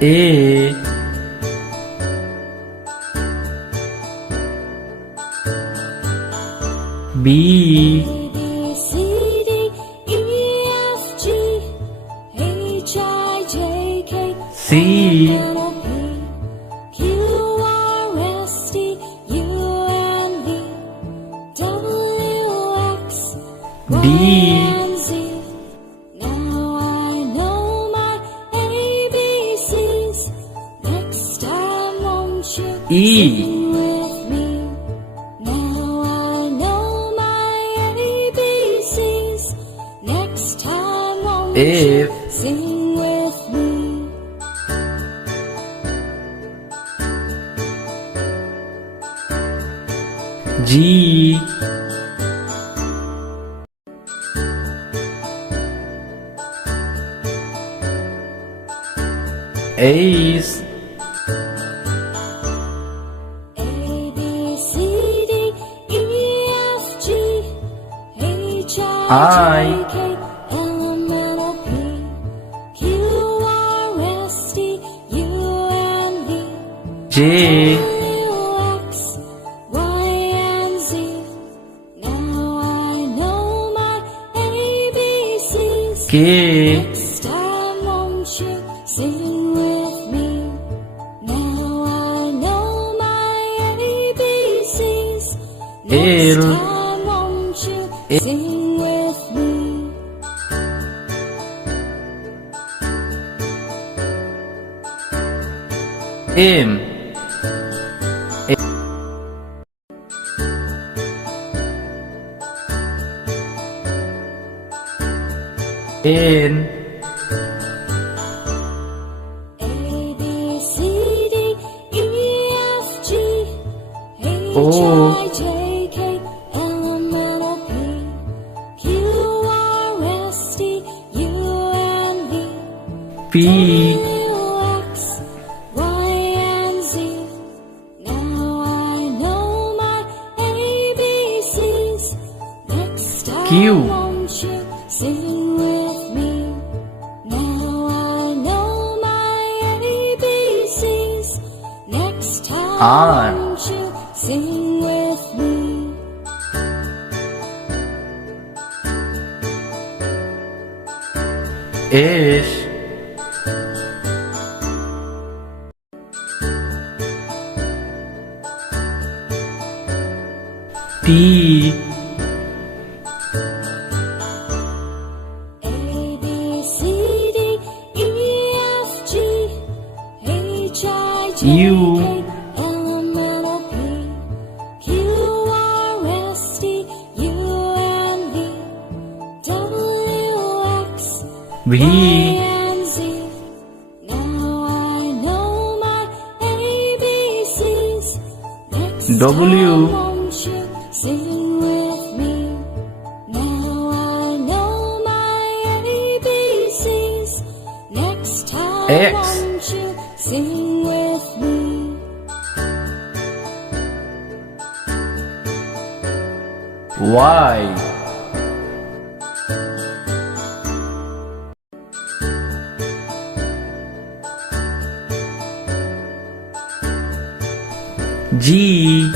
A B C D E F Sing with me. G H A B C D E F G H I J K L M N O P Q R S T U N V J W X Y and Z. Now I know my ABCs. K Next time won't you sing with me? Now I know my ABCs. Next L time won't you sing with me? M N A B C D E F G H O I J K L M N O P Q R S T U N V P W X Y and Z. Now I know my ABCs. Next time Q won't you sing with me? Now I know my ABCs. Next time R won't you sing with me? S T A B C D E F G H I J U K L M N O P Q R S T U N V W X V and Z. Now I know my ABCs. Next W time won't you sing with me? Now I know my ABCs. Next time X won't you sing with me? Y G